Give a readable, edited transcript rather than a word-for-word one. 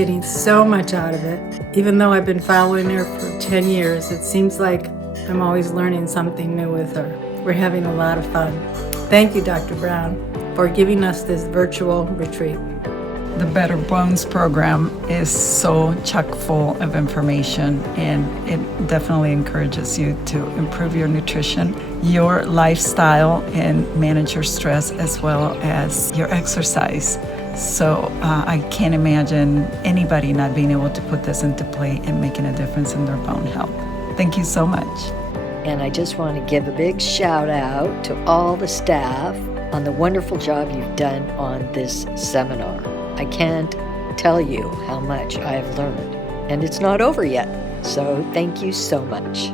getting so much out of it. Even though I've been following her for 10 years, it seems like I'm always learning something new with her. We're having a lot of fun. Thank you, Dr. Brown, for giving us this virtual retreat. The Better Bones program is so chock full of information, and it definitely encourages you to improve your nutrition, your lifestyle, and manage your stress as well as your exercise. So I can't imagine anybody not being able to put this into play and making a difference in their bone health. Thank you so much. And I just want to give a big shout out to all the staff on the wonderful job you've done on this seminar. I can't tell you how much I've learned, and it's not over yet. So thank you so much.